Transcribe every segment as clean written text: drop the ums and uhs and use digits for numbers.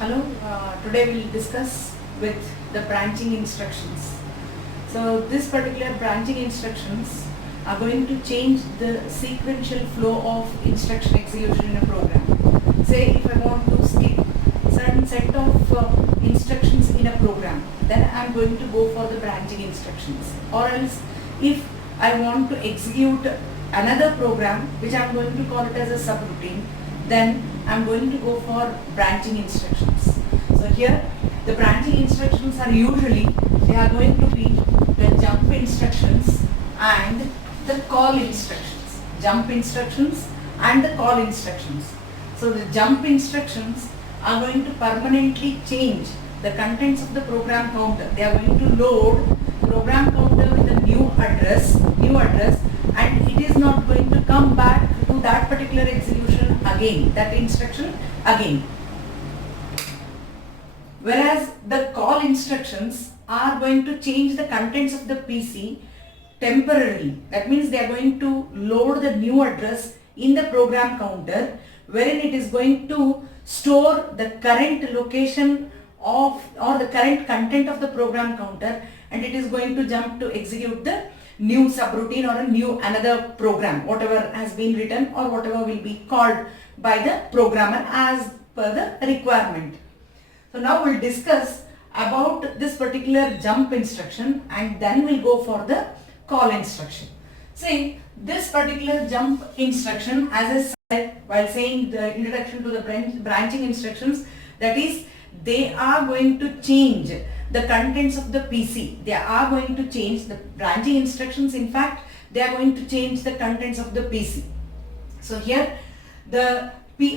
Hello, today we'll discuss with the branching instructions. So this particular branching instructions are going to change the sequential flow of instruction execution in a program. Say if I want to skip certain set of instructions in a program, then I am going to go for the branching instructions. Or else if I want to execute another program which I am going to call it as a subroutine, then I am going to go for branching instructions. So here the branching instructions are usually, they are going to be the jump instructions and the call instructions. Jump instructions and the call instructions. So the jump instructions are going to permanently change the contents of the program counter. They are going to load program counter with a new address, and it is not going to come back to that particular execution again, that instruction again. Whereas the call instructions are going to change the contents of the PC temporarily. That means they are going to load the new address in the program counter, wherein it is going to store the current location of or the current content of the program counter, and it is going to jump to execute the new subroutine or a new another program, whatever has been written or whatever will be called by the programmer as per the requirement. So now we'll discuss about this particular jump instruction and then we'll go for the call instruction. See, this particular jump instruction, as I said while saying the introduction to the branching instructions, that is, they are going to change the contents of the PC. They are going to change the branching instructions. In fact, they are going to change the contents of the PC. So here the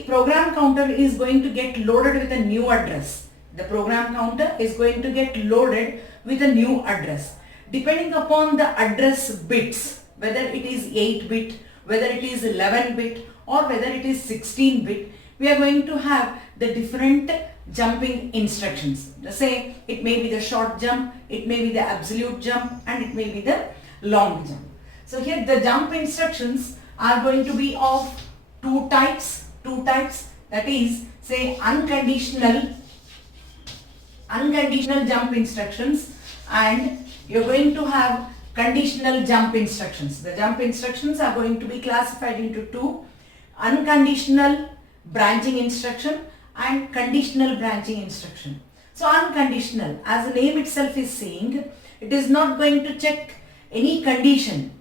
program counter is going to get loaded with a new address. The program counter is going to get loaded with a new address. Depending upon the address bits, whether it is 8-bit, whether it is 11-bit or whether it is 16-bit, we are going to have the different jumping instructions. Say it may be the short jump, it may be the absolute jump, and it may be the long jump. So here the jump instructions are going to be of two types, that is, say unconditional jump instructions, and you're going to have conditional jump instructions. The jump instructions are going to be classified into two: unconditional branching instruction and conditional branching instruction. So unconditional, as the name itself is saying, it is not going to check any condition,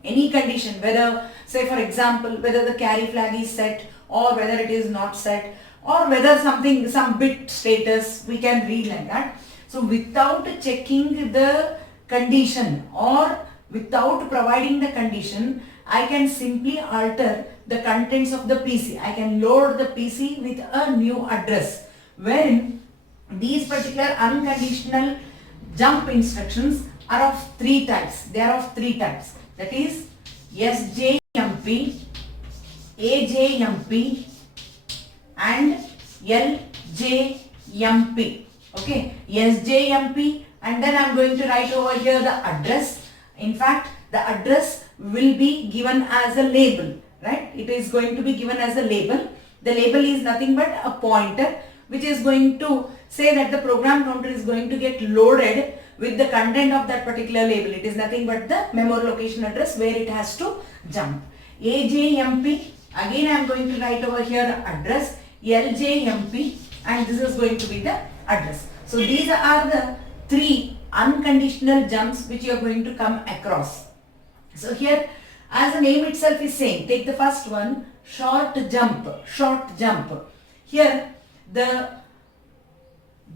whether, say for example, whether the carry flag is set or whether it is not set, or whether some bit status, we can read like that. So without checking the condition or without providing the condition, I can simply alter the contents of the PC. I can load the PC with a new address, wherein these particular unconditional jump instructions are of three types. They are of three types. That is SJMP, AJMP and LJMP. Okay, SJMP, and then I am going to write over here the address. In fact, the address will be given as a label, right? It is going to be given as a label. The label is nothing but a pointer which is going to say that the program counter is going to get loaded with the content of that particular label. It is nothing but the memory location address where it has to jump. AJMP, again I am going to write over here the address, LJMP, and this is going to be the address. So these are the three unconditional jumps which you are going to come across. So here, as the name itself is saying, take the first one, short jump. Here the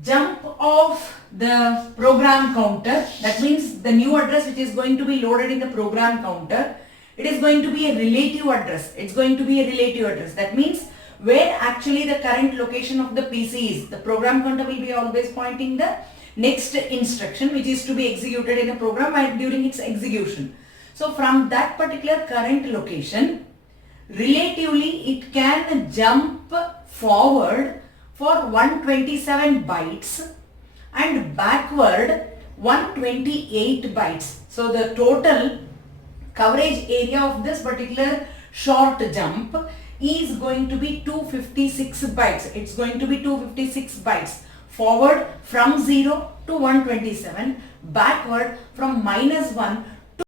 jump of the program counter, that means the new address which is going to be loaded in the program counter, it is going to be a relative address. It's going to be a relative address. That means where actually the current location of the PC is. The program counter will be always pointing the next instruction which is to be executed in a program and during its execution. So from that particular current location, relatively it can jump forward for 127 bytes and backward 128 bytes. So the total coverage area of this particular short jump is going to be 256 bytes. It's going to be 256 bytes. Forward from 0 to 127, backward from -1 to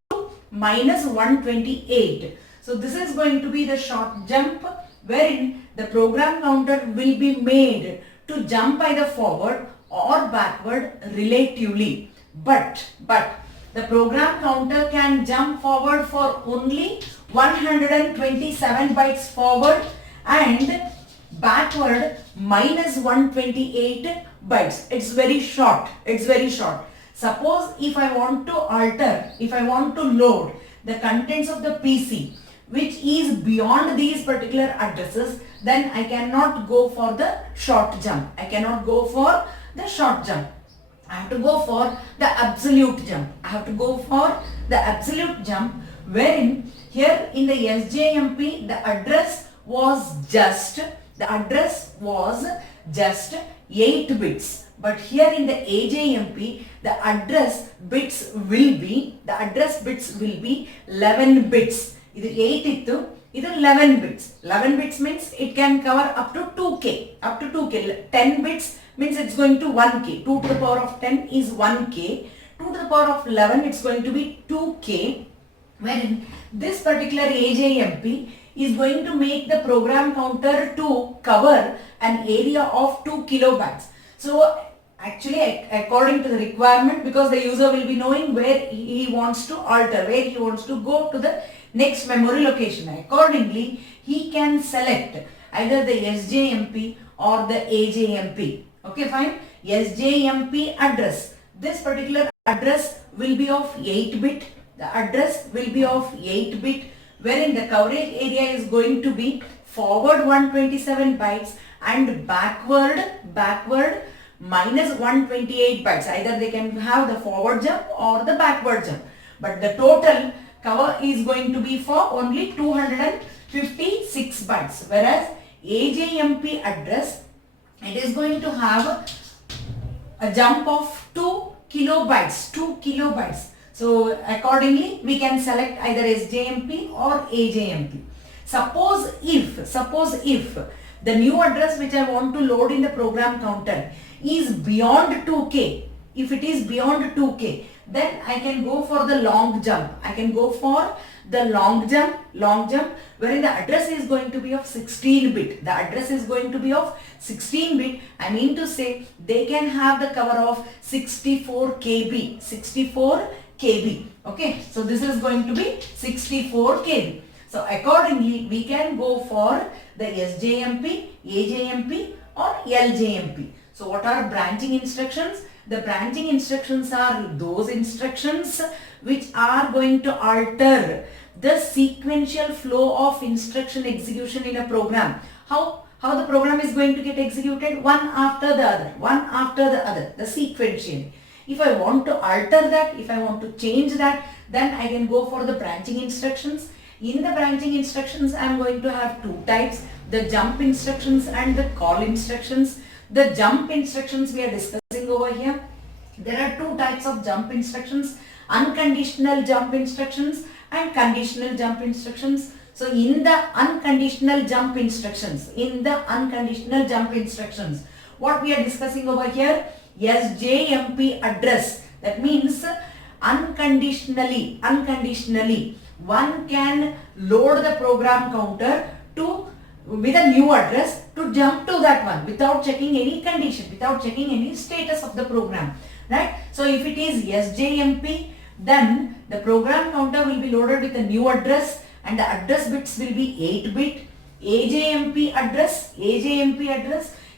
-128. So this is going to be the short jump wherein the program counter will be made to jump either forward or backward relatively. But the program counter can jump forward for only 127 bytes forward and backward -128 bytes. It's very short. It's very short. Suppose if I want to alter, if I want to load the contents of the PC which is beyond these particular addresses, then I cannot go for the short jump. I cannot go for the short jump. I have to go for the absolute jump. I have to go for the absolute jump wherein here in the SJMP the address was just 8 bits. But here in the AJMP the address bits will be 11 bits. This 8 ittu, this 11 bits. 11 bits means it can cover up to 2k. 10 bits means it's going to 1k. 2 to the power of 10 is 1k. 2 to the power of 11 it's going to be 2k. Wherein this particular AJMP is going to make the program counter to cover an area of 2 kilobytes. So actually according to the requirement, because the user will be knowing where he wants to alter, where he wants to go to the next memory location. Accordingly, he can select either the SJMP or the AJMP. Okay, fine. SJMP address. This particular address will be of 8 bit. The address will be of 8 bit wherein the coverage area is going to be forward 127 bytes and backward -128 bytes. Either they can have the forward jump or the backward jump. But the total cover is going to be for only 256 bytes. Whereas AJMP address, it is going to have a jump of 2 kilobytes. So accordingly, we can select either SJMP or AJMP. Suppose if the new address which I want to load in the program counter is beyond 2k, if it is beyond 2k, then I can go for the long jump. I can go for the long jump wherein the address is going to be of 16 bit. The address is going to be of 16 bit. I mean to say they can have the cover of 64 KB. Okay, so this is going to be 64 KB. So accordingly, we can go for the SJMP, AJMP or LJMP. So what are branching instructions? The branching instructions are those instructions which are going to alter the sequential flow of instruction execution in a program. How the program is going to get executed? One after the other, the sequential. If I want to alter that, if I want to change that, then I can go for the branching instructions. In the branching instructions, I am going to have two types, the jump instructions and the call instructions. The jump instructions we are discussing over here. There are two types of jump instructions, unconditional jump instructions and conditional jump instructions. So in the unconditional jump instructions, what we are discussing over here, SJMP address. That means unconditionally, one can load the program counter with a new address to jump to that one without checking any condition, without checking any status of the program, right? So if it is SJMP, then the program counter will be loaded with a new address and the address bits will be 8 bit. AJMP address,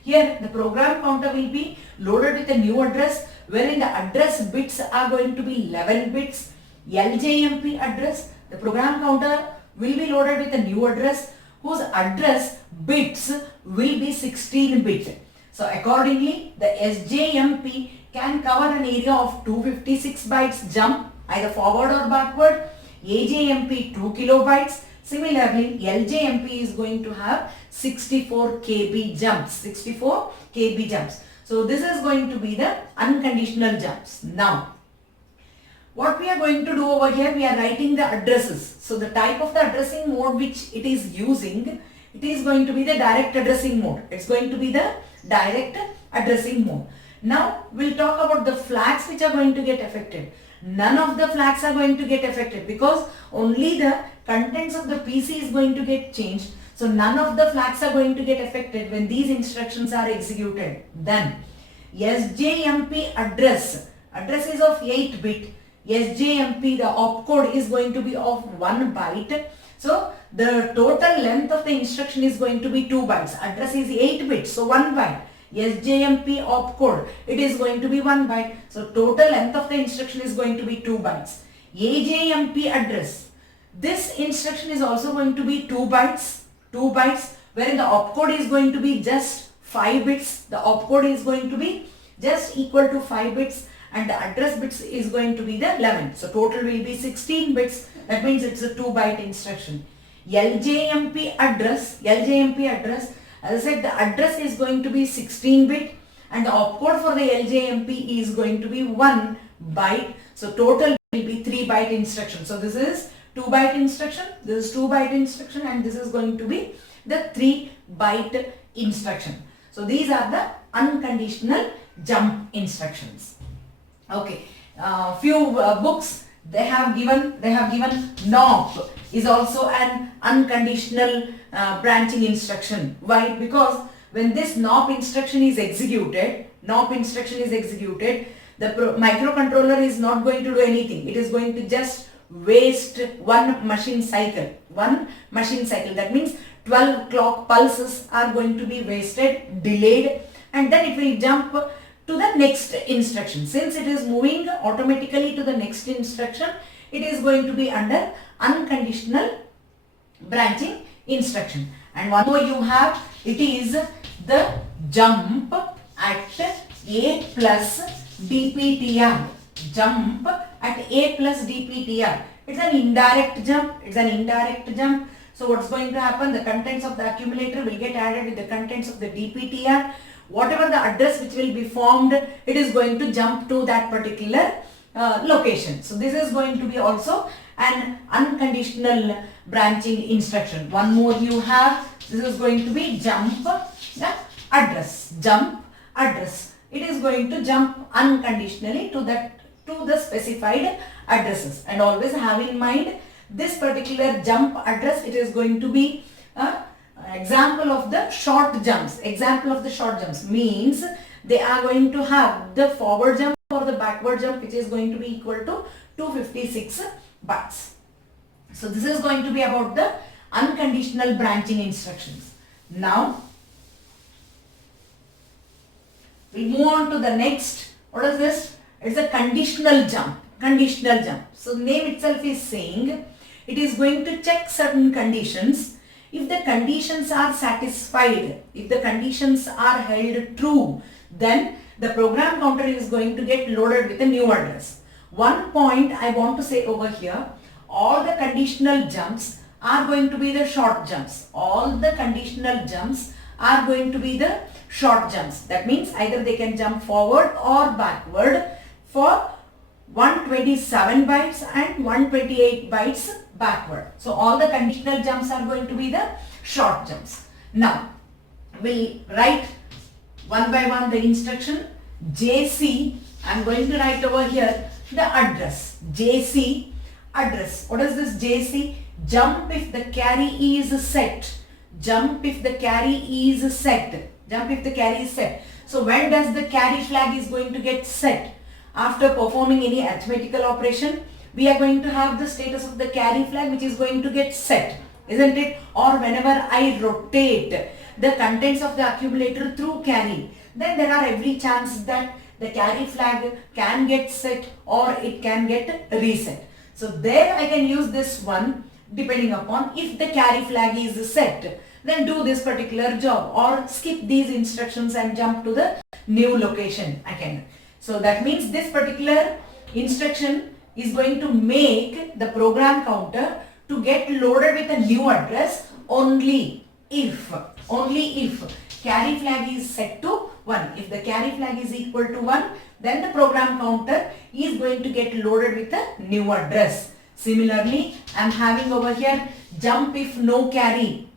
here the program counter will be loaded with a new address wherein the address bits are going to be 11 bits. LJMP address, the program counter will be loaded with a new address whose address bits will be 16 bit. So accordingly, the SJMP can cover an area of 256 bytes jump either forward or backward. AJMP 2 kilobytes. Similarly, LJMP is going to have 64 KB jumps. So this is going to be the unconditional jumps. Now, what we are going to do over here, we are writing the addresses. So the type of the addressing mode which it is using It is going to be the direct addressing mode. It's going to be the direct addressing mode. Now we'll talk about the flags which are going to get affected. None of the flags are going to get affected because only the contents of the PC is going to get changed. So none of the flags are going to get affected when these instructions are executed. Then SJMP address is of 8-bit. SJMP, the opcode is going to be of 1 byte. So the total length of the instruction is going to be 2 bytes. Address is 8 bits, so 1 byte. SJMP opcode, it is going to be 1 byte. So total length of the instruction is going to be 2 bytes. AJMP address, this instruction is also going to be 2 bytes, wherein the opcode is going to be just 5 bits. The opcode is going to be just equal to 5 bits and the address bits is going to be the 11. So total will be 16 bits. That means it's a 2 byte instruction. LJMP address, as I said, the address is going to be 16 bit and the opcode for the LJMP is going to be 1 byte. So total will be 3 byte instruction. So this is 2 byte instruction, this is 2 byte instruction and this is going to be the 3 byte instruction. So these are the unconditional jump instructions. Okay, few books they have given NOP is also an unconditional branching instruction. Why? Because when this NOP instruction is executed, the microcontroller is not going to do anything. It is going to just waste one machine cycle. That means 12 clock pulses are going to be wasted, delayed, and then it will jump to the next instruction. Since it is moving automatically to the next instruction, it is going to be under unconditional branching instruction. And one more you have, it is the jump at A plus DPTR. Jump at A plus DPTR. It's an indirect jump. So what's going to happen? The contents of the accumulator will get added with the contents of the DPTR. Whatever the address which will be formed, it is going to jump to that particular location. So this is going to be also an unconditional branching instruction. One more you have, this is going to be jump the address. It is going to jump unconditionally to the specified addresses. And always have in mind this particular jump address, it is going to be example of the short jumps. Means they are going to have the forward jump or the backward jump which is going to be equal to 256 bytes. So this is going to be about the unconditional branching instructions. Now we move on to the next. What is this? It's a conditional jump. So name itself is saying it is going to check certain conditions. If the conditions are satisfied, if the conditions are held true, then the program counter is going to get loaded with a new address. One point I want to say over here, all the conditional jumps are going to be the short jumps. That means either they can jump forward or backward for 127 bytes and 128 bytes backward. So all the conditional jumps are going to be the short jumps. Now we'll write one by one the instruction. JC, I am going to write over here the address. JC address. What is this JC? Jump if the carry is set. So when does the carry flag is going to get set? After performing any arithmetical operation, we are going to have the status of the carry flag which is going to get set, isn't it? Or whenever I rotate the contents of the accumulator through carry, then there are every chance that the carry flag can get set or it can get reset. So there I can use this one depending upon if the carry flag is set, then do this particular job or skip these instructions and jump to the new location I can. So that means this particular instruction is going to make the program counter to get loaded with a new address only if carry flag is set to 1. If the carry flag is equal to 1, then the program counter is going to get loaded with a new address. Similarly, I am having over here jump if no carry.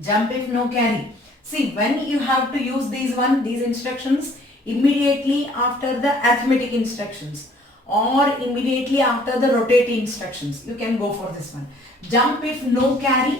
Jump if no carry. See, when you have to use these instructions immediately after the arithmetic instructions or immediately after the rotating instructions, you can go for this one. Jump if no carry,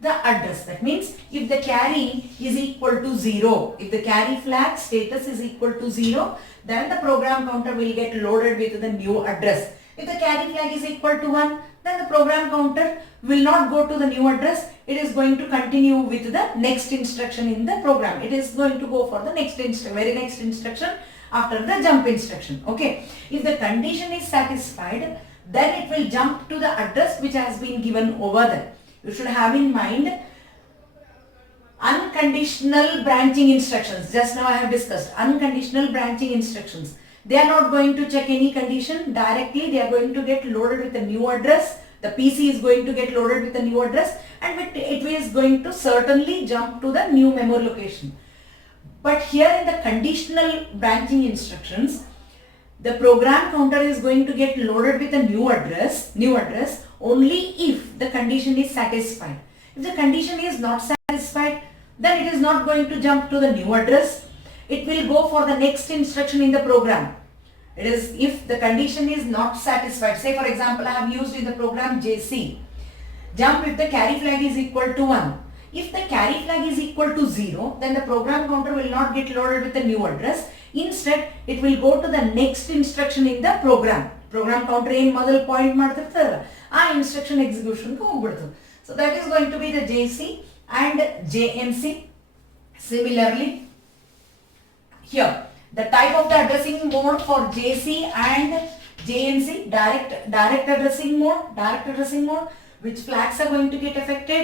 the address. That means if the carry is equal to 0, if the carry flag status is equal to 0, then the program counter will get loaded with the new address. If the carry flag is equal to 1, then the program counter will not go to the new address. It is going to continue with the next instruction in the program. It is going to go for the very next instruction after the jump instruction. Okay. If the condition is satisfied, then it will jump to the address which has been given over there. You should have in mind unconditional branching instructions. Just now I have discussed unconditional branching instructions. They are not going to check any condition directly. They are going to get loaded with a new address. The PC is going to get loaded with a new address and it is going to certainly jump to the new memory location. But here in the conditional branching instructions, the program counter is going to get loaded with a new address only if the condition is satisfied. If the condition is not satisfied, then it is not going to jump to the new address. It will go for the next instruction in the program. It is if the condition is not satisfied. Say for example, I have used in the program JC. Jump if the carry flag is equal to 1. If the carry flag is equal to 0, then the program counter will not get loaded with the new address. Instead, it will go to the next instruction in the program. Program counter in model point ಮಾಡ್ತಿರ್ತಾರಲ್ಲ ಆ instruction execution ಗೆ ಹೋಗ್ಬಿಡ್ತದೆ. So that is going to be the JC and JNC. Similarly, here the type of the addressing mode for JC and JNC, direct addressing mode, which flags are going to get affected?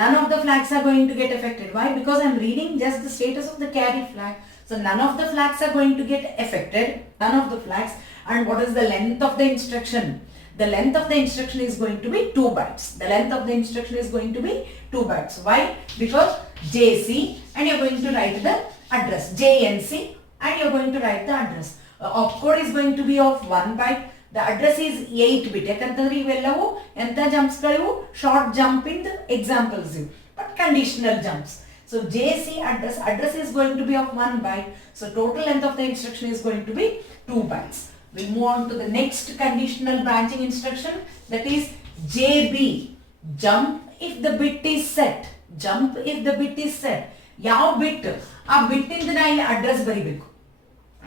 None of the flags are going to get affected. Why? Because I am reading just the status of the carry flag. So none of the flags are going to get affected. None of the flags. And what is the length of the instruction? The length of the instruction is going to be 2 bytes. The length of the instruction is going to be 2 bytes. Why? Because JC and you are going to write the address. JNC and you are going to write the address. Opcode is going to be of 1 byte. The address is 8 bit. ಯಾಕಂತಂದ್ರೆ ಇವೆಲ್ಲವೂ ಎಂತ jumps ಗಳಿವು short jump ಇಂದ examples ಇವು but conditional jumps. So JC address is going to be of 1 byte. So total length of the instruction is going to be 2 bytes. We move on to the next conditional branching instruction, that is JB. Jump if the bit is set. Jump if the bit is set. ಯಾವ ಬಿಟ್ ಆ ಬಿಟ್ ಇಂದ ನಾ ಇಲ್ಲಿ address ಬರಿಬೇಕು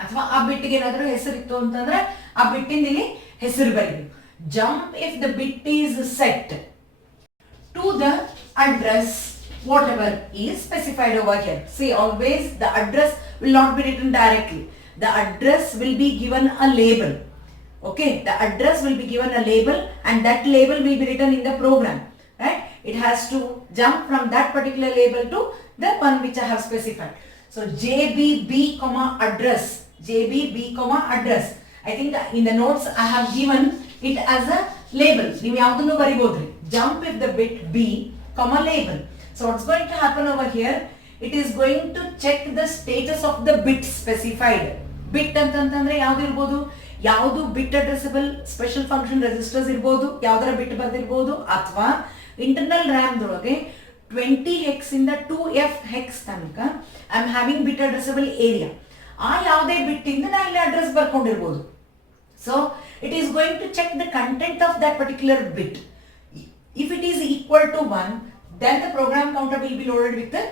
ಅಥವಾ ಆ ಬಿಟ್ಗೆ ಏನಾದರೂ ಹೆಸರಿತ್ತು ಅಂತಂದ್ರೆ ಆ ಬಿಟ್ಟಿಂದ ಇಲ್ಲಿ ಹೆಸರು ಬರಿಬೇಕು. Jump if the bit is set to the address whatever is specified over here. See, always the address will not be written directly. The address will be given a label. Okay, the address will be given a label and that label will be written in the program. Right? It has to jump from that particular label to the one which I have specified. So JBB, address. JBB, address. I think in the notes I have given it as a label. ನೀವು ಯಾವುದನ್ನು ಬರಿಬೋದ್ರಿ. Jump if the bit B, label. So what's going to happen over here? It is going to check the status of the bit specified. Bit ಅಂತಂದ್ರೆ ಯಾವುದು ಇರಬಹುದು? ಯಾವುದು ಬಿಟ್ ಅಡ್ರೆಸಬಲ್ special function registers ಇರಬಹುದು, ಯಾವ್ದರ ಬಿಟ್ ಬರ್ದಿರಬಹುದು, ಅಥವಾ internal RAM ದೊಳಗೆ 20 ಹೆಕ್ಸ್ ಇಂದ 2F hex ತನಕ I am having bit addressable area. ಆ ಯಾವುದೇ ಬಿಟ್ ಇಂದ ನಾ ಇಲ್ಲಿ ಅಡ್ರೆಸ್ ಬರ್ಕೊಂಡಿರಬಹುದು. So it is going to check the content of that particular bit. If it is equal to 1, then the program counter will be loaded with the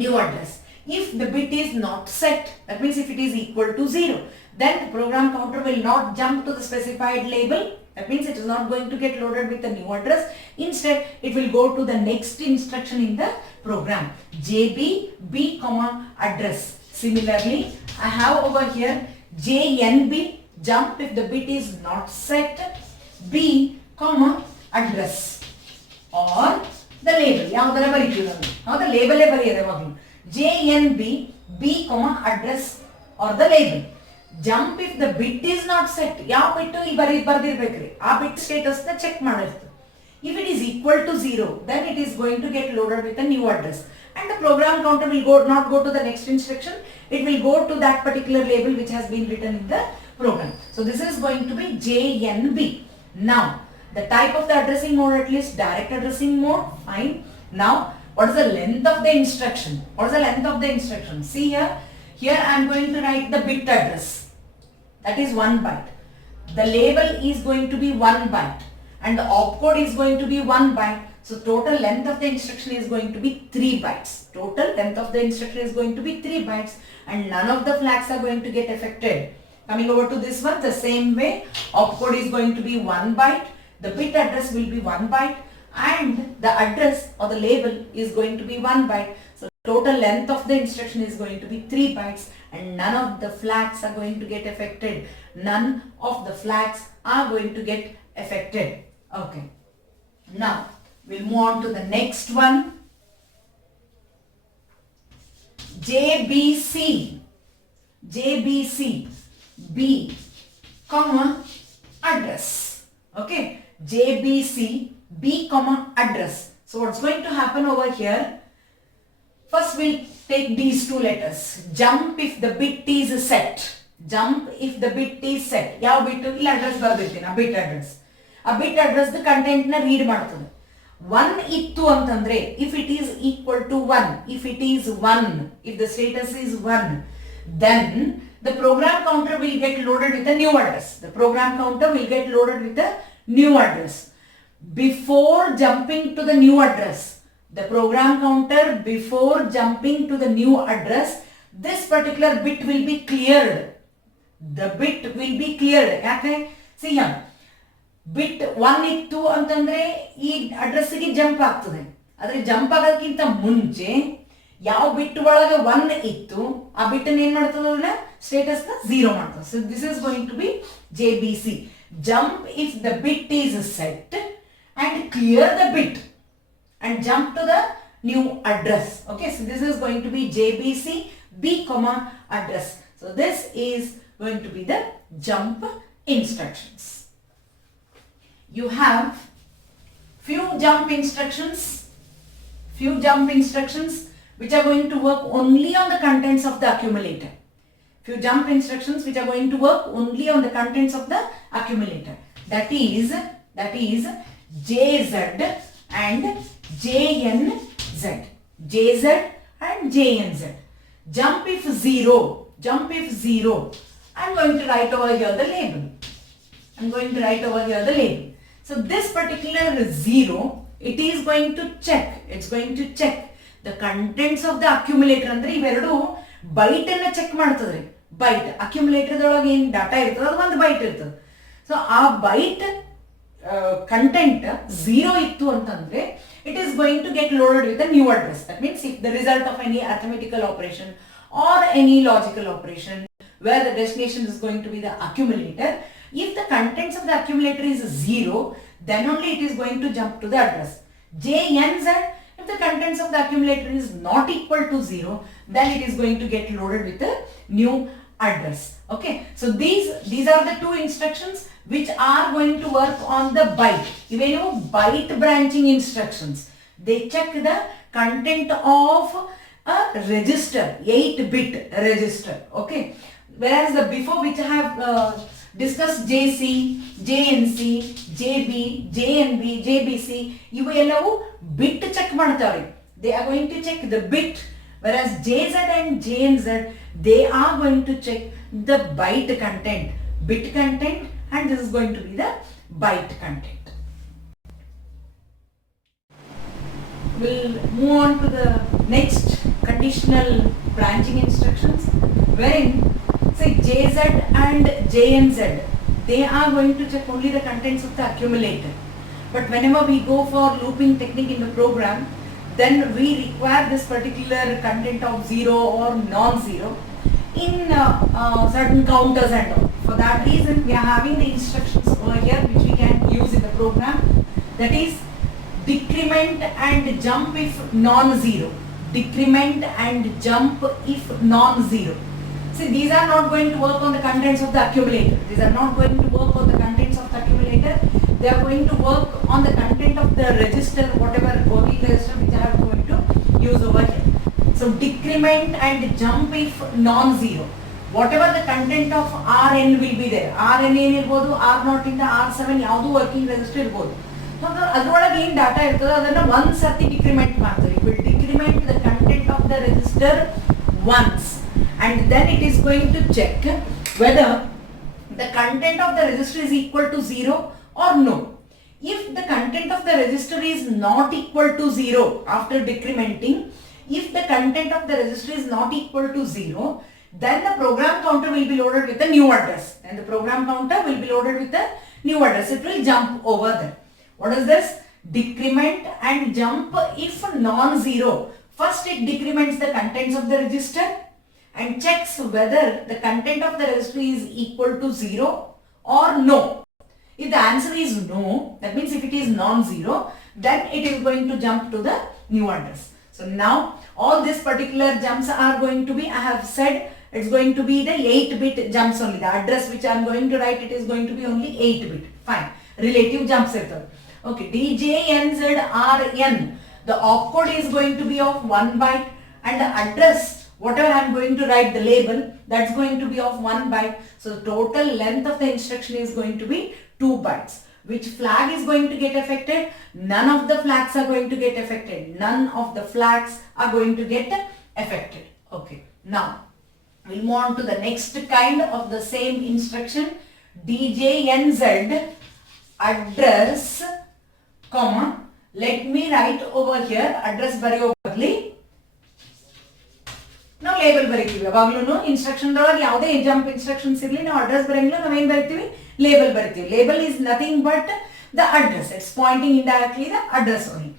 new address. If the bit is not set, that means if it is equal to 0, then the program counter will not jump to the specified label. That means it is not going to get loaded with the new address. Instead, it will go to the next instruction in the program. JBB, address. Similarly, I have over here JNB, jump if the bit is not set, B, address or the label. ಯಾವ್ದರ ಬರೀತೀವಿ ನಾವು, ಹೌದಾ, ಲೇಬಲೇ ಬರೆಯೋದು ಯಾವಾಗಲೂ. JNB, B, address or the label. Jump if the bit is not set. ಯಾವ ಬಿಟ್ಟು ಇಲ್ಲಿ ಬರ್ದಿರ್ಬೇಕ್ರಿ, ಆ ಬಿಟ್ status ನ check ಮಾಡಿರ್ತದೆ. If it is equal to 0, then it is going to get loaded with a new address. And the program counter will not go to the next instruction. It will go to that particular label which has been written in the program. So this is going to be JNB. Now, The type of the addressing mode, at least direct addressing mode, fine. Now, what is the length of the instruction? What is the length of the instruction? See here, here I am going to write the bit address. That is 1 byte. The label is going to be 1 byte and the opcode is going to be 1 byte. So total length of the instruction is going to be 3 bytes. Total length of the instruction is going to be 3 bytes and none of the flags are going to get affected. Coming over to this one, the same way, opcode is going to be 1 byte, the bit address will be 1 byte and the address or the label is going to be 1 byte. So total length of the instruction is going to be 3 bytes and none of the flags are going to get affected. None of the flags are going to get affected. Okay. Now, we'll move on to the next one. JBC. JBC. B, comma, address. Okay. JBC, B, comma, address. So what's going to happen over here? First we'll take these two letters. Jump if the bit is set. Jump if the bit is set. Yav bit il address bardirtini, a bit address. A bit address the content na read ಮಾಡ್ತದೆ. 1 ಇತ್ತು ಅಂತಂದ್ರೆ, if it is equal to 1, if it is 1, if the status is 1, then the program counter will get loaded with a new address. The program counter will get loaded with a new address. Before jumping to the new address, the program counter before jumping to the new address, this particular bit will be cleared. The bit will be cleared. Okay? See here. Bit 1 ಇತ್ತು ಅಂತಂದ್ರೆ ಈ address ಗೆ jump ಆಗ್ತದೆ. ಆದ್ರೆ jump ಆಗೋದಕ್ಕಿಂತ ಮುಂಚೆ ಯಾವ ಬಿಟ್ ಒಳಗೆ 1 ಇತ್ತು ಆ ಬಿಟ್ ಅನ್ನು ಏನು ಮಾಡ್ತದೆ ಅಂದ್ರೆ ಸ್ಟೇಟಸ್ ನ 0 ಮಾಡ್ತದೆ. So this is going to be JBC. Jump if the bit is set and clear the bit and jump to the new address. Okay, so this is going to be JBC B comma address. So this is going to be the jump instructions. You have few jump instructions which are going to work only on the contents of the accumulator. Few jump instructions which are going to work only on the contents of the accumulator. That is JZ and JNZ. JZ and JNZ. Jump if 0. I'm going to write over here the label. So this particular 0, it is going to check. It's going to check the contents of the accumulator. ಅಂದ್ರೆ ಇವೆರಡು byte ಅನ್ನ check ಮಾಡ್ತದ್ರಿ. Byte accumulator ದೊಳಗೆ ಏನು data ಇರ್ತದೆ ಅದು ಒಂದು byte ಇರ್ತದೆ. So ಆ ಬೈಟ್ ಕಂಟೆಂಟ್ 0 ಇತ್ತು ಅಂತಂದ್ರೆ it is going to get loaded with a new address. That means if the result of any arithmetical operation or any logical operation where the destination is going to be the accumulator, if the contents of the accumulator is 0, then only it is going to jump to the address. JNZ, if the contents of the accumulator is not equal to 0, then it is going to get loaded with a new address. Okay, so these are the two instructions which are going to work on the byte. Even byte branching instructions, they check the content of a register, 8-bit register. Okay, whereas the before which I have discussed JC, JNC, JB, JNB, JBC, ಇವು ಎಲ್ಲವೂ bit check ಮಾಡ್ತಾರೆ. They are going to check the bit, whereas JZ and JNZ, they are going to check the byte content, bit content, and this is going to be the byte content. We'll move on to the next conditional branching instructions, wherein say JZ and JNZ, they are going to check only the contents of the accumulator. But whenever we go for looping technique in the program, then we require this particular content of 0 or non-zero in certain counters and all. For that reason, we are having the instructions over here which we can use in the program. That is decrement and jump if non-zero. Decrement and jump if non-zero. See, these are not going to work on the contents of the accumulator. These are not going to work on the contents of the accumulator. They are going to work on the content of the register, whatever working register which I am going to use over here. So decrement and jump if non-zero. whatever the content of Rn will be there. Rn ಏನು ಇರಬಹುದು, R0 ಇಂದ R7 ಯಾವುದು working register ಇರಬಹುದು. So ಅದರೊಳಗೆ ಏನು data ಇರ್ತದೆ ಅದನ್ನ ಒಂದು ಸರ್ತಿ ಡಿಕ್ರಿಮೆಂಟ್ ಮಾಡ್ತಾರೆ. It will decrement the content of the register once and then it is going to check whether the content of the register is equal to 0 or no. If the content of the register is not equal to 0 after decrementing, if the content of the register is not equal to 0, then the program counter will be loaded with a new address. And the program counter will be loaded with a new address. It will jump over there. What is this? Decrement and jump if non-zero. First it decrements the contents of the register and checks whether the content of the register is equal to 0 or no. If the answer is no, that means if it is non-zero, then it is going to jump to the new address. So now all these particular jumps are going to be, I have said it's going to be the 8-bit jumps only. The address which I am going to write, it is going to be only 8-bit. Fine. Relative jumps. Okay. DJNZRN. The opcode is going to be of 1 byte and the address, whatever I am going to write the label, that's going to be of 1 byte. So the total length of the instruction is going to be 2 bytes. Which flag is going to get affected? None of the flags are going to get affected. None of the flags are going to get affected. Okay. Now, we'll move on to the next kind of the same instruction. DJNZ address, comma. Let me write over here address bariyo badli. ನಾವು label ಬರೀತೀವಿ. ಯಾವಾಗಲೂ instruction ಒಳಗೆ ಯಾವುದೇ jump instructions ಇರಲಿ ನಾವು address ಬರೆಯಂಗಿಲ್ಲ, ನಾವೇನು ಬರಿತೀವಿ? Label ಬರಿತೀವಿ. Label is nothing but the address. It's pointing indirectly the address only.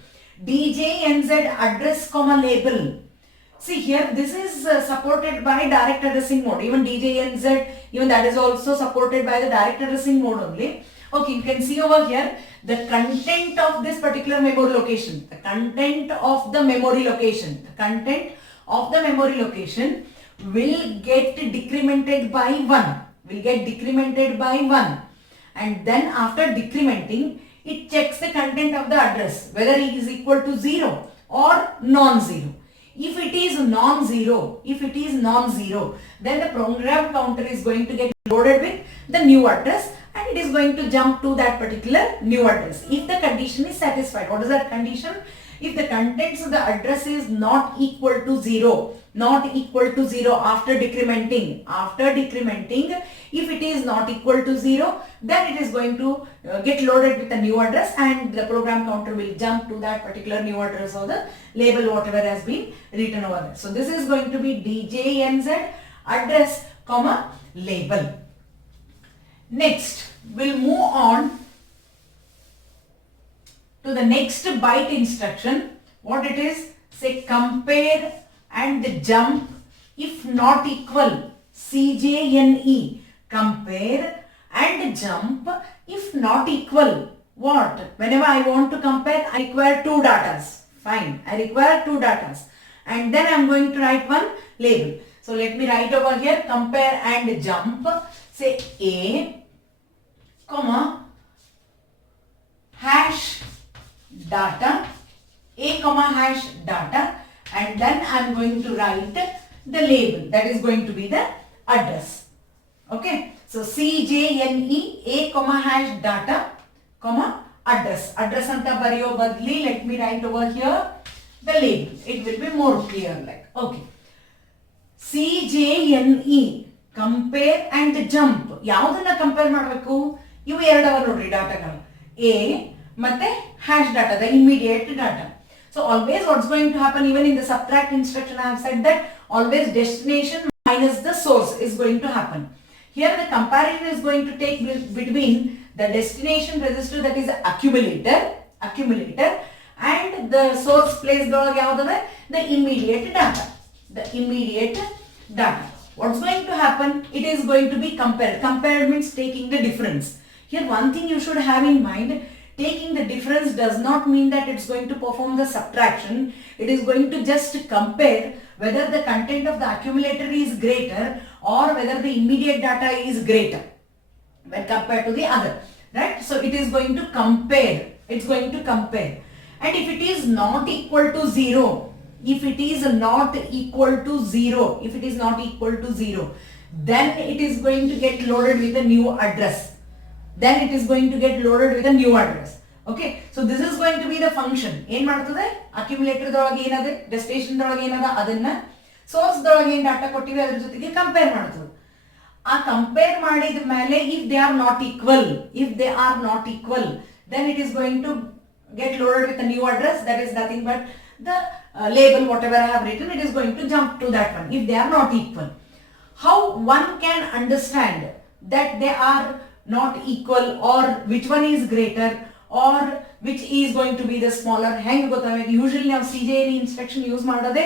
DJNZ address comma label. See here, this is supported by direct addressing mode. Even DJNZ, even that is also supported by the direct addressing mode only. Okay, you can see over here the content of this particular memory location. The content of the memory location. The content of the memory location will get decremented by 1. Will get decremented by 1. And then after decrementing, it checks the content of the address, whether it is equal to 0 or non-zero. If it is non-zero, then the program counter is going to get loaded with the new address and it is going to jump to that particular new address. If the condition is satisfied, what is that condition? If the contents of the address is not equal to 0, after decrementing, if it is not equal to 0, then it is going to get loaded with a new address and the program counter will jump to that particular new address or the label whatever has been written over there. So this is going to be DJNZ address comma label. Next, we'll move on to the next byte instruction. What it is? Say compare and jump if not equal. CJNE. Compare and jump if not equal. What? Whenever I want to compare, I require 2 datas. Fine. I require 2 datas. And then I am going to write one label. So let me write over here compare and jump. Say A, comma, hash data, A comma hash data, and then I am going to write the label, that is going to be the address. Okay, so CJNE A comma hash data comma address. Address anta bariyo badli, let me write over here the label. It will be more clear like. Okay, CJNE compare and jump. ಯಾವುದನ್ನ compare ಮಾಡಬೇಕು? ಇವು ಎರಡವ ನೋಡ್ರಿ ಡಾಟಾಗಳು. A ಮತ್ತೆ hash data, the immediate data. So always what's going to happen, even in the subtract instruction I have said that always destination minus the source is going to happen. Here the comparison is going to take between the destination register, that is accumulator and the source place yaudave, the immediate data. What's going to happen? It is going to be compared. Compared means taking the difference. Here one thing you should have in mind, taking the difference does not mean that it's going to perform the subtraction. It is going to just compare whether the content of the accumulator is greater or whether the immediate data is greater when compared to the other, right? So it is going to compare. It's going to compare. And if it is not equal to 0, if it is not equal to 0, if it is not equal to 0, then it is going to get loaded with a new address. Then it is going to get loaded with a new address. Okay, so this is going to be the function. ಏನ್ ಮಾಡ್ತದೆ accumulator ದೊಳಗೆ ಏನದೆ destination ದೊಳಗೆ ಏನದ ಅದನ್ನ source ದೊಳಗೆ ಏನು data ಕೊಟ್ಟಿವೆ ಅದರ ಜೊತೆಗೆ ಕಂಪೇರ್ ಮಾಡ್ತದೆ. ಆ ಕಂಪೇರ್ ಮಾಡಿದ ಮೇಲೆ if they are not equal, then it is going to get loaded with a new address, that is nothing but the label whatever I have written, it is going to jump to that one if they are not equal. How one can understand that they are not equal or which one is greater or which is going to be the smaller? ಹೆಂಗೆ ಗೊತ್ತಾಗಬೇಕು? Usually ನಾವು CJNE instruction use ಮಾಡೋದೇ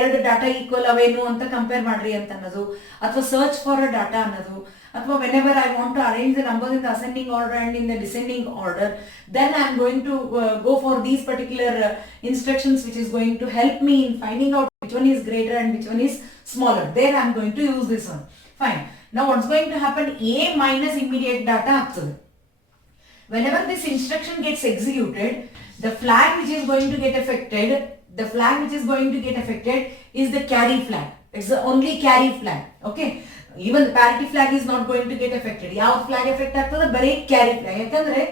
ಎರಡು data equal ಅವೇನು ಅಂತ compare ಮಾಡ್ರಿ ಅಂತ ಅನ್ನೋದು, ಅಥವಾ ಸರ್ಚ್ ಫಾರ್ ಅ ಡಾಟಾ ಅನ್ನೋದು, ಅಥವಾ whenever I want to arrange the numbers in the ascending order and in the descending order, then I am going to go for these particular instructions which is going to help me in finding out which one is greater and which one is smaller. There I am going to use this one. Fine. Now what's going to happen? A minus immediate data ಆಗ್ತದೆ. Whenever this instruction gets executed, the flag which is going to get affected, is the carry flag. It's the only carry flag. Okay. Even the parity flag is not going to get affected. ಯಾವ flag affect ಆಗ್ತದೆ? ಬರೀ carry flag. ಯಾಕಂದ್ರೆ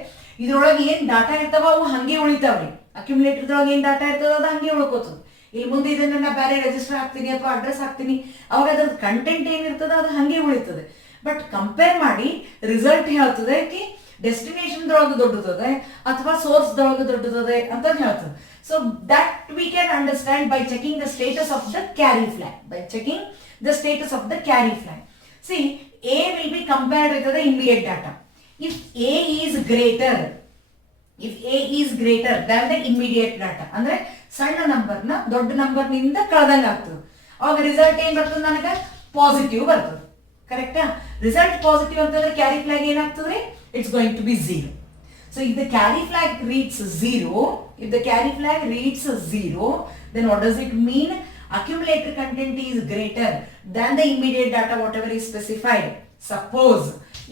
ಇದ್ರೊಳಗೆ ಏನ್ data ಇರ್ತಾವ ಅವು ಹಂಗೆ ಉಳಿತಾವ್ರಿ. Accumulator ದೊಳಗೆ ಏನ್ ಡಾಟಾ ಇರ್ತದ ಅದು ಹಂಗೆ ಉಳ್ಕೋತದೆ. ಇಲ್ಲಿ ಮುಂದೆ ಇದನ್ನ ನಾ ಬೇರೆ ರಿಜಿಸ್ಟರ್ ಹಾಕ್ತೀನಿ ಅಥವಾ ಅಡ್ರೆಸ್ ಹಾಕ್ತೀನಿ, ಅವಾಗ ಅದ್ರ ಕಂಟೆಂಟ್ ಏನಿರ್ತದ ಅದು ಹಂಗೆ ಉಳಿತದೆ. ಬಟ್ ಕಂಪೇರ್ ಮಾಡಿ ರಿಸಲ್ಟ್ ಹೇಳ್ತದೆ ಕಿ ಡೆಸ್ಟಿನೇಷನ್ ದೊಳಗೆ ದೊಡ್ಡದದೆ ಅಥವಾ ಸೋರ್ಸ್ ದೊಳಗೆ ದೊಡ್ಡದದೆ ಅಂತ ಹೇಳ್ತದೆ. So that we can understand by checking the status of the carry flag. See, A will be compared with the immediate data. If A is greater than the immediate data, ಅಂದ್ರೆ ಸಣ್ಣ number ನ ದೊಡ್ಡ number ನಿಂದ ಕಳೆದಂಗ ಆಗ್ತದೆ. ಅವಾಗ result ಏನ್ ಬರ್ತದೆ? ನನಗೆ ಪಾಸಿಟಿವ್ ಬರ್ತದೆ. ಕರೆಕ್ಟಾ? ರಿಸಲ್ಟ್ ಪಾಸಿಟಿವ್ ಅಂತಂದ್ರೆ ಕ್ಯಾರಿ ಫ್ಲಾಗ್ ಏನಾಗ್ತದೆ? It's going to be 0. So if the carry flag reads 0, then what does it mean? Accumulator content is greater than the immediate data whatever is specified. Suppose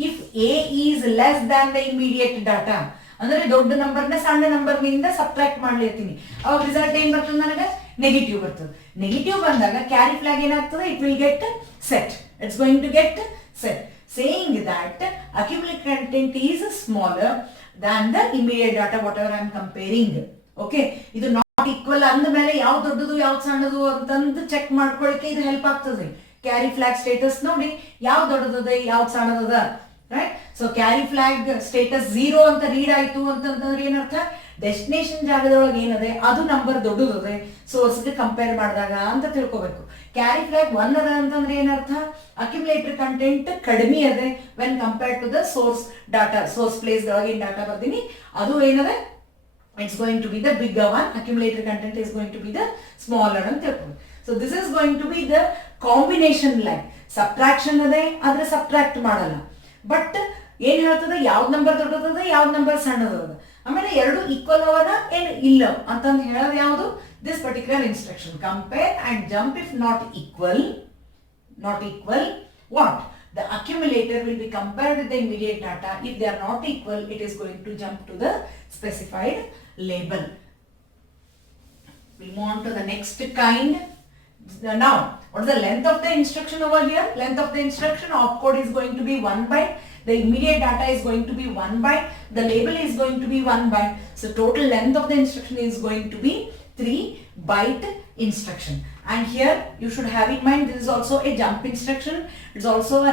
if A is less than the immediate data, ಅಂದ್ರೆ ದೊಡ್ಡ number ನ ಸಣ್ಣ number ನಿಂದ subtract ಮಾಡ್ಲಿರ್ತೀನಿ, ಅವಾಗ result ಏನ್ ಬರ್ತದೆ? ನನಗೆ negative ಬರ್ತದೆ. ನೆಗೆಟಿವ್ ಬಂದಾಗ ಕ್ಯಾರಿ ಫ್ಲಾಗ್ ಏನಾಗ್ತದೆ? It will get set. It's going to get set, saying that accumulator content is smaller than the immediate data whatever I am comparing. Okay, ಇದು not equal ಅಂದ ಮೇಲೆ ಯಾವ ದೊಡ್ಡದು ಯಾವ ಸಣ್ಣದು ಅಂತಂದು ಚೆಕ್ ಮಾಡ್ಕೊಳ್ಳಿಕ್ಕೆ ಇದು ಹೆಲ್ಪ್ ಆಗ್ತದೆ. ಕ್ಯಾರಿ ಫ್ಲಾಗ್ ಸ್ಟೇಟಸ್ ನೋಡಿ ಯಾವ ದೊಡ್ಡದದ ಯಾವ ಸಣ್ಣದದ, right? So carry flag status 0 ಅಂತ ರೀಡ್ ಆಯ್ತು ಅಂತಂದ್ರೆ ಏನರ್ಥ? ಡೆಸ್ಟಿನೇಷನ್ ಜಾಗದೊಳಗೆ ಏನದೆ ಅದು ನಂಬರ್ ದೊಡ್ಡದದೆ ಸೋರ್ಸ್ಗೆ ಕಂಪೇರ್ ಮಾಡಿದಾಗ ಅಂತ ತಿಳ್ಕೊಬೇಕು. ಕ್ಯಾರಿ ಫ್ಲಾಗ್ 1 ಅದ ಅಂತಂದ್ರೆ ಏನರ್ಥ? ಅಕ್ಯುಮುಲೇಟರ್ ಕಂಟೆಂಟ್ ಕಡಿಮೆ ಅದೆ when compared to the source data. Source place ದೊಳಗೆ ಏನ್ ಡಾಟಾ ಬರ್ತೀನಿ ಅದು ಏನದೆ? It's going to be the bigger one. Accumulator content is going to be the smaller and ತಿಳ್ಕೊಬೇಕು. So this is going to be the combination lag. Subtraction ಅದೇ ಆದ್ರೆ subtract ಮಾಡಲ್ಲ. But ಏನ್ ಹೇಳ್ತದೆ? ಯಾವ್ದು ನಂಬರ್ ದೊಡ್ಡದದ ಯಾವ್ದು ನಂಬರ್ ಸಣ್ಣದದ, ಆಮೇಲೆ ಎರಡು ಈಕ್ವಲ್ ಅವನ ಏನ್ ಇಲ್ಲ ಅಂತಂದು ಹೇಳೋದು ಯಾವುದು? This particular instruction. Compare and jump. If not equal, what? The accumulator will be compared with the immediate data. If they are not equal, it is going to jump to the specified label. We'll move on to the next kind. Now, what is the length of the instruction over here? Length of the instruction, opcode is going to be 1 byte. The immediate data is going to be 1 byte. The label is going to be 1 byte. So total length of the instruction is going to be 3 byte instruction. And here you should have in mind this is also a jump instruction. It's also a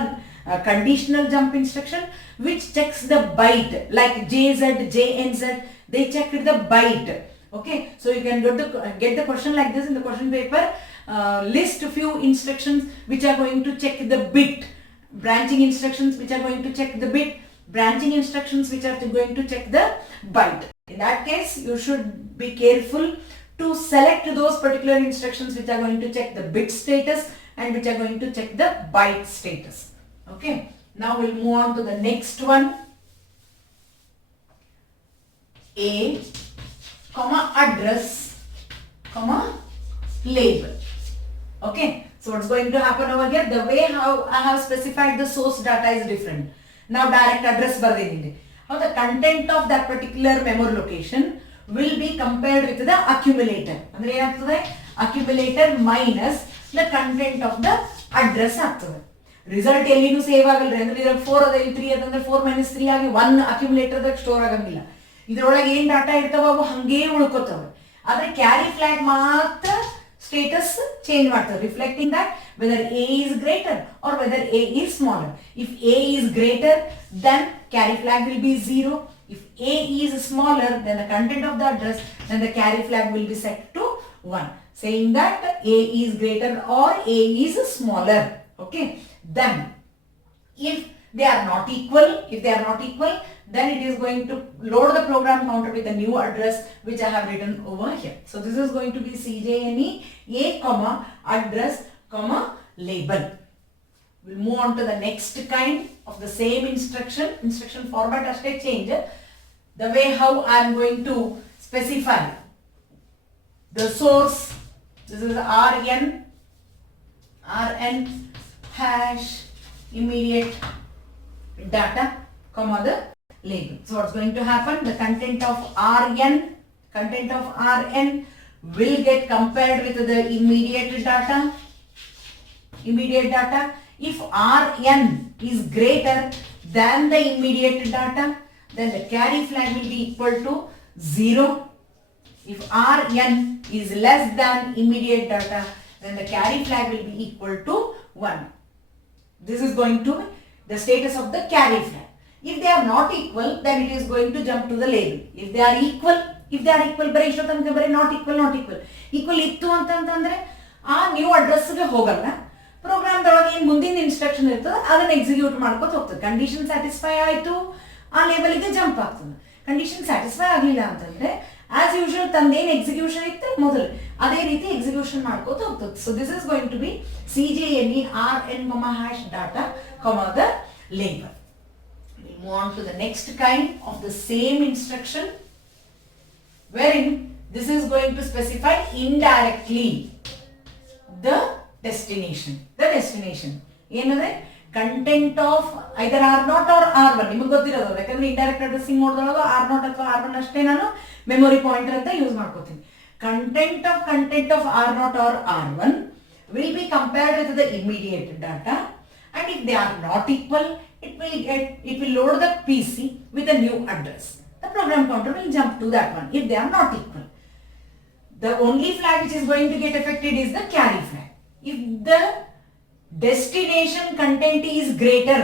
conditional jump instruction which checks the byte, like JZ, JNZ. They check the byte. Okay, so you can get the question like this in the question paper. List a few instructions which are going to check the bit. Branching instructions which are going to check the bit. Branching instructions which are going to check the byte. In that case, you should be careful to select those particular instructions which are going to check the bit status and which are going to check the byte status. Okay, now we'll move on to the next one. A, address, label. Okay, so what's going to happen over here? The way how I have specified the source data is different. Now direct address bardeni. How the content of that particular memory location will be compared with the accumulator. ಅಂದ್ರೆ ಏನಾಗ್ತದೆ? accumulator minus the content of the address ಆಗ್ತದೆ. Result ಎಲ್ಲಿನೂ save ಆಗಲ್ರಿ. ಅಂದ್ರೆ 4 ಅದ ಇಲ್ಲಿ 3 ಅದಂದ್ರೆ 4 - 3 ಆಗಿ 1 accumulator ದಾಗ ಸ್ಟೋರ್ ಆಗಂಗಿಲ್ಲ. ಇದ್ರೊಳಗೆ ಏನ್ ಡಾಟಾ ಇರ್ತಾವ ಅವು ಹಂಗೇ ಉಳ್ಕೋತಾವೆ. ಆದ್ರೆ ಕ್ಯಾರಿ ಫ್ಲಾಗ್ ಮಾತ್ರ ಸ್ಟೇಟಸ್ ಚೇಂಜ್ ಮಾಡ್ತದೆ, reflecting that whether A is greater or whether A is smaller. If A is greater, then carry flag will be 0. If A is smaller than the content of the address, then the carry flag will be set to 1, saying that A is greater or A is smaller. Okay. Then if they are not equal, then it is going to load the program counter with the new address which I have written over here. So this is going to be CJNE A comma address comma label. We'll move on to the next kind of the same instruction format as a change. The way how I am going to specify the source. This is rn hash immediate data comma the label. So what's going to happen? The content of rn will get compared with the immediate data. If rn is greater than the immediate data, then the carry flag will be equal to 0. If rn is less than immediate data, then the carry flag will be equal to 1. This is going to be the status of the carry flag. If they are not equal, then it is going to jump to the label. If they are equal, ಬರೀ ಇಷ್ಟೊತ್ತನಕ ಬರೀ not equal ಇತ್ತು ಅಂತಂದ್ರೆ ಆ new ಅಡ್ರೆಸ್ಗೆ ಹೋಗಲ್ಲ. ಪ್ರೋಗ್ರಾಮ್ದೊಳಗೆ ಏನು ಮುಂದಿನ instruction ಇರ್ತದೆ ಅದನ್ನ ಎಕ್ಸಿಕ್ಯೂಟ್ ಮಾಡ್ಕೊತ ಹೋಗ್ತದೆ. ಕಂಡೀಷನ್ ಸ್ಯಾಟಿಸ್ಫೈ ಆಯಿತು, ಆ ಲೆವೆಲ್ಗೆ ಜಂಪ್ ಆಗ್ತದೆ. ಕಂಡೀಷನ್ ಸ್ಯಾಟಿಸ್ಫೈ ಆಗಲಿಲ್ಲ ಅಂತಂದ್ರೆ ಆಸ್ ಯೂಶುವಲ್ ತಂದೇನು ಎಕ್ಸಿಕ್ಯೂಷನ್ ಇತ್ತು ಮೊದಲು ಅದೇ ರೀತಿ ಎಕ್ಸಿಕ್ಯೂಷನ್ ಮಾಡ್ಕೋತ ಹೋಗ್ತದೆ. So this is going to be CJNE rn hash data comma the label. We move on to the next kind of the same instruction, wherein this is going to specify indirectly the destination. ಏನಂದ್ರೆ content of either R0 or R1. ನಿಮಗೆ ಗೊತ್ತಿರೋದು, ಯಾಕಂದ್ರೆ indirect addressing ಮೋಡ್ದೊಳಗೆ R0 ಅಥವಾ R1 ಅಷ್ಟೇ ನಾನು memory pointer ಅಂತ use ಮಾಡ್ಕೋತೀನಿ. Content of R0 or R1 will be compared with the immediate data, and if they are not equal, it will load the PC with a new address. The program counter will jump to that one if they are not equal. The only flag which is going to get affected is the carry flag. If the destination content is greater,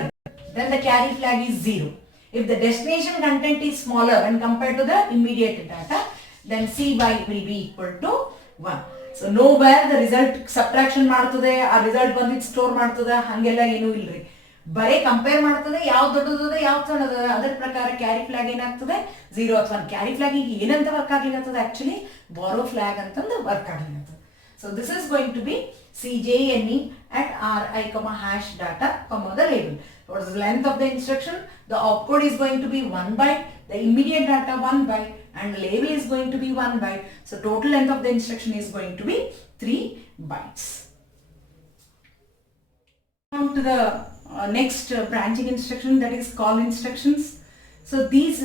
then the carry flag is 0. If the destination content is smaller when compared to the immediate data, then CY will be equal to 1. So nowhere the result subtraction ಮಾಡ್ತದೆ, ಆ result ಬಂದಿದ್ದು store ಮಾಡ್ತದೆ, ಹಂಗೆಲ್ಲ ಏನೂ ಇಲ್ರಿ. ಬರೀ compare ಮಾಡ್ತದೆ, ಯಾವ್ದು ದೊಡ್ಡದ ಯಾವ್ದು ಸಣ್ಣದ, ಅದರ ಪ್ರಕಾರ ಕ್ಯಾರಿ ಫ್ಲಾಗ್ ಏನಾಗ್ತದೆ 0 ಅಥವಾ 1. ಕ್ಯಾರಿ ಫ್ಲಾಗ್ ಈಗ ಏನಂತ ವರ್ಕ್ ಆಗ್ಲಿಕ್ಕೆ ಆಕ್ಚುಲಿ ಬಾರೋ ಫ್ಲಾಗ್ ಅಂತಂದು ವರ್ಕ್ ಆಗ್ಲಿಕ್ಕೆ. So this is going to be CJNE at RI hash data comma the label. What is the length of the instruction? The opcode is going to be 1 byte, the immediate data 1 byte, and the label is going to be 1 byte. So total length of the instruction is going to be 3 bytes. On to the next branching instruction, that is call instructions. So these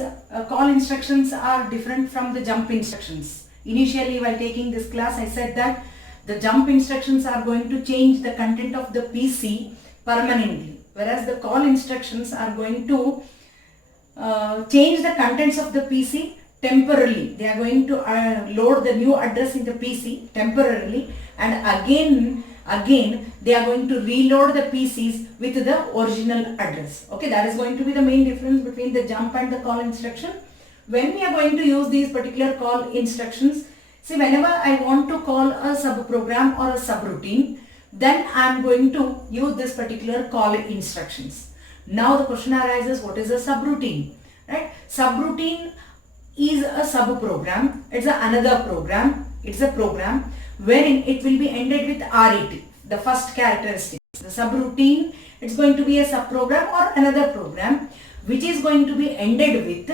call instructions are different from the jump instructions. Initially while taking this class I said that the jump instructions are going to change the content of the PC permanently, whereas the call instructions are going to change the contents of the PC temporarily. They are going to load the new address in the PC temporarily, and again they are going to reload the PCs with the original address. Okay, that is going to be the main difference between the jump and the call instruction. When we are going to use these particular call instructions, see, whenever I want to call a subprogram or a subroutine, then I am going to use this particular call instructions. Now the question arises, what is a subroutine? Right? Subroutine is a subprogram. It's another program. It's a program wherein it will be ended with RET, the first characteristic. The subroutine, it's going to be a subprogram or another program which is going to be ended with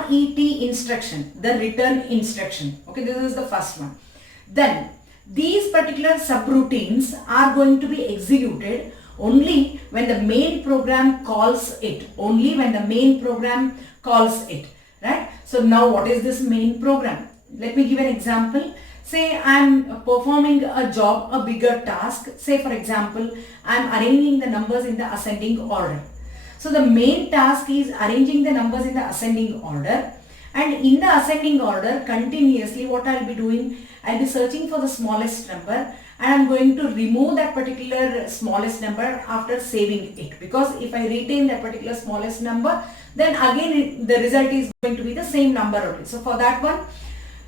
RET instruction, the return instruction. Okay, this is the first one. Then these particular subroutines are going to be executed only when the main program calls it. Right? So now what is this main program? Let me give an example. Say I'm performing a job, a bigger task. Say for example, I'm arranging the numbers in the ascending order. So the main task is arranging the numbers in the ascending order, and in the ascending order continuously what I'll be doing, I'll be searching for the smallest number and I'm going to remove that particular smallest number after saving it, because if I retain that particular smallest number, then again the result is going to be the same number only. So for that one,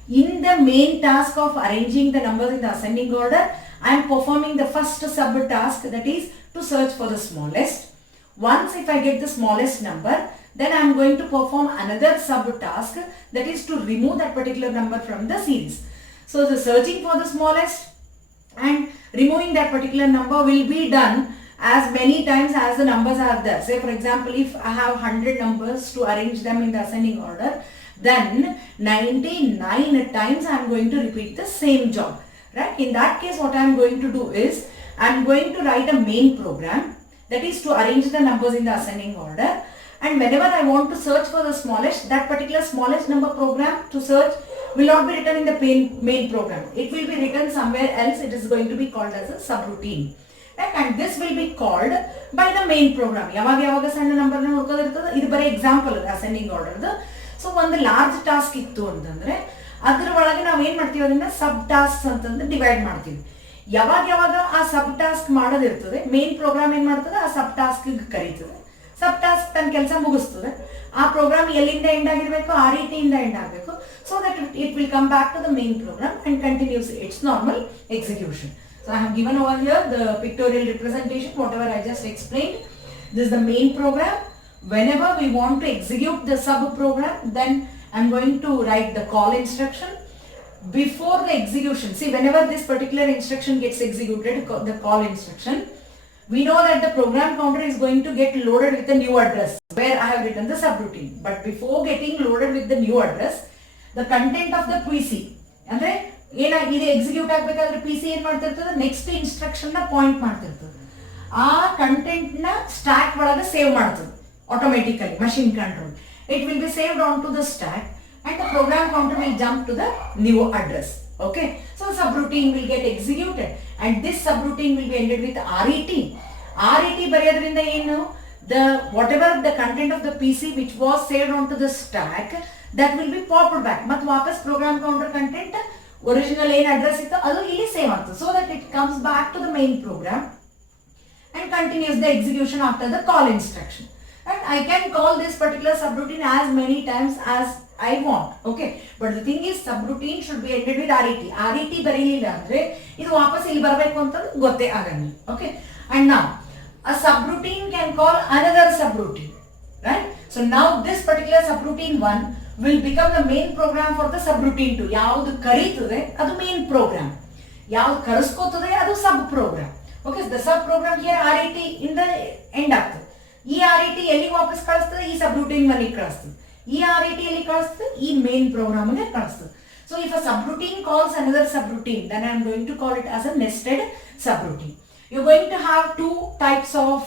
in the main task of arranging the numbers in the ascending order, I am performing the first sub task, that is to search for the smallest. Once if I get the smallest number, then I am going to perform another sub task, that is to remove that particular number from the series. So the searching for the smallest and removing that particular number will be done as many times as the numbers are there. Say for example, if I have 100 numbers to arrange them in the ascending order, then 99 times I am going to repeat the same job, right? In that case, what I am going to do is, I am going to write a main program, that is to arrange the numbers in the ascending order, and whenever I want to search for the smallest, that particular smallest number program to search will not be written in the main program. It will be written somewhere else. It is going to be called as a subroutine. Right? And this will be called by the main program. Yavaga send number idu bare example ascending order. So ಒಂದು large task ಇತ್ತು ಅಂತಂದ್ರೆ ಅದರ ಒಳಗೆ ನಾವು ಏನ್ ಮಾಡ್ತೀವಿ, ಅದನ್ನ ಸಬ್ task ಅಂತಂದ್ರೆ ಡಿವೈಡ್ ಮಾಡ್ತೀವಿ. ಯಾವಾಗ ಆ ಸಬ್ ಟಾಸ್ಕ್ ಮಾಡೋದಿರ್ತದೆ, ಮೇನ್ ಪ್ರೋಗ್ರಾಮ್ ಏನ್ ಮಾಡ್ತದೆ, ಆ ಸಬ್ ಟಾಸ್ಕ್ ಕರೀತದೆ. ಸಬ್ ಟಾಸ್ಕ್ ತನ್ನ ಕೆಲಸ ಮುಗಿಸ್ತದೆ. ಆ ಪ್ರೋಗ್ರಾಮ್ ಎಲ್ಲಿಂದ ಎಂಡ್ ಆಗಿರ್ಬೇಕು, ಆ ರೀತಿಯಿಂದ ಎಂಡ್ ಆಗಬೇಕು. So that it will come back to the main program and continues its normal execution. So I have given over here the pictorial representation, whatever I just explained. This is the main program. Whenever we want to execute the sub program, then I'm going to write the call instruction. Before the execution, see, whenever this particular instruction gets executed, the call instruction, we know that the program counter is going to get loaded with the new address where I have written the subroutine. But before getting loaded with the new address, the content of the PC, ಅಂದ್ರೆ ಇದು execute ಆಗಬೇಕಾದ್ರೆ PC ಏನು ಮಾಡ್ತಿರ್ತದೆ, next instruction ನ point ಮಾಡ್ತಿರ್ತದೆ. ಆ content ನ stack ಒಳಗೆ save ಮಾಡ್ತದೆ automatically, machine control. It will be saved onto the stack and the program counter will jump to the new address. Okay, so subroutine will get executed and this subroutine will be ended with RET. RET bariyadrinda ಏನು, the whatever the content of the PC which was saved onto the stack, that will be popped back. Mat ವಾಪಸ್ program counter content original ಏನು address ಇತ್ತು ಅದು ಇಲ್ಲಿ save ಆಗ್ತದೆ, so that it comes back to the main program and continues the execution after the call instruction. And I can call this particular subroutine as many times as I want. Okay, but the thing is, subroutine should be ended with RET. RET ಬರೀಲಿಲ್ಲ ಅಂದ್ರೆ ಇದು ವಾಪಸ್ ಇಲ್ಲಿ ಬರಬೇಕು ಅಂತ ಗೊತ್ತೇ ಆಗಂಗಿಲ್ಲ. Okay, and now a subroutine can call another subroutine, right? So now this particular subroutine 1 will become the main program for the subroutine 2. ಯಾವುದು ಕರೀತದೆ ಅದು main program, ಯಾವುದು ಕರೆಸ್ಕೋತದೆ ಅದು sub program. Okay, the sub program here RET in the end ಆಗ್ತದೆ. ಈ RET ಎಲ್ಲಿಗೆ ವಾಪಸ್ ಕಳಿಸ್ತದೆ, ಈ subroutine ಮನೆಗೆ ಕಳಿಸ್ತದೆ. ಈ RET ಎಲ್ಲಿ ಕಳಿಸ್ತದೆ, ಈ ಮೇನ್ ಪ್ರೋಗ್ರಾಮ್ ಗೆ ಕಳಿಸ್ತದೆ. So if a subroutine calls another subroutine, then I am going to call it as a nested subroutine. You are going to have two types of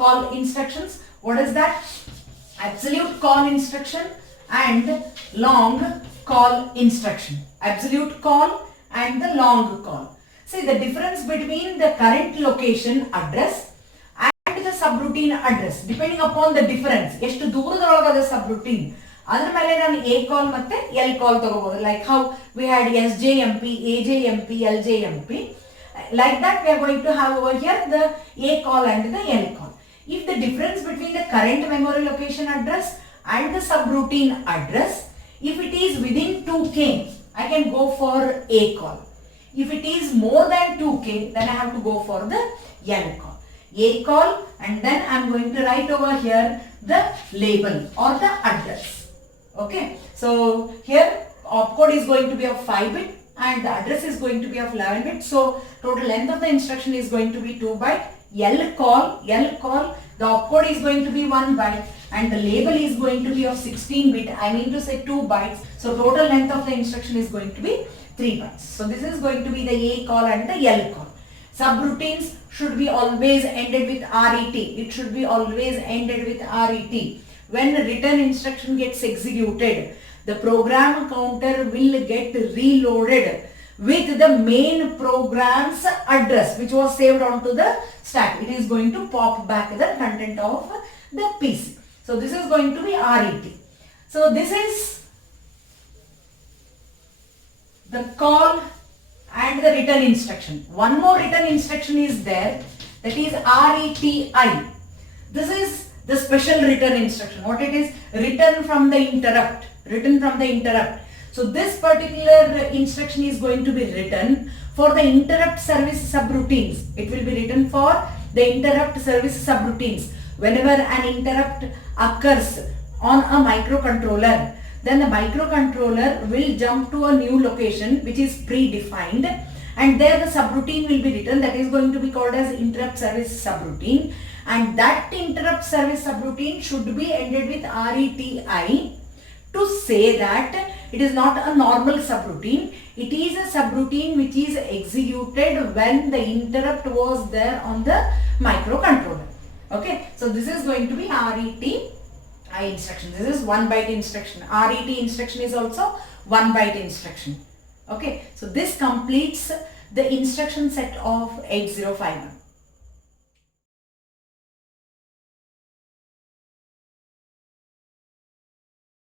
call instructions. What is that? Absolute call instruction and long call instruction. Absolute call and the long call. See the difference between the current location address the subroutine address, depending upon the difference, ಎಷ್ಟು ದೂರದೊಳಗದ subroutine ಅದರ ಮೇಲೆ ನಾನು A call ಮತ್ತೆ L call ತಗೋಬಹುದು. Like how we had SJMP, AJMP, LJMP, like that we are going to have over here the A call and the L call. If the difference between the current memory location address and the subroutine address, if it is within 2K, I can go for A call. If it is more than 2K, then I have to go for the L call. A call, and then I am going to write over here the label or the address. Okay, so here opcode is going to be of 5-bit and the address is going to be of 11-bit. So total length of the instruction is going to be 2 byte. L call, the opcode is going to be 1 byte and the label is going to be of 16-bit. I mean to say 2 bytes. So total length of the instruction is going to be 3 bytes. So this is going to be the A call and the L call. Subroutines should be always ended with RET. It should be always ended with RET. When the return instruction gets executed, the program counter will get reloaded with the main program's address which was saved onto the stack. It is going to pop back the content of the PC. So this is going to be RET. So this is the call and the return instruction. One more return instruction is there, that is RETI. This is the special return instruction. What it is? Return from the interrupt. Return from the interrupt. So this particular instruction is going to be written for the interrupt service subroutines. It will be written for the interrupt service subroutines. Whenever an interrupt occurs on a microcontroller, then the microcontroller will jump to a new location which is predefined, and there the subroutine will be written, that is going to be called as interrupt service subroutine, and that interrupt service subroutine should be ended with RETI to say that it is not a normal subroutine, it is a subroutine which is executed when the interrupt was there on the microcontroller. Okay, so this is going to be RETI instruction. This is 1 byte instruction. RET instruction is also 1 byte instruction. Okay, so this completes the instruction set of 8051.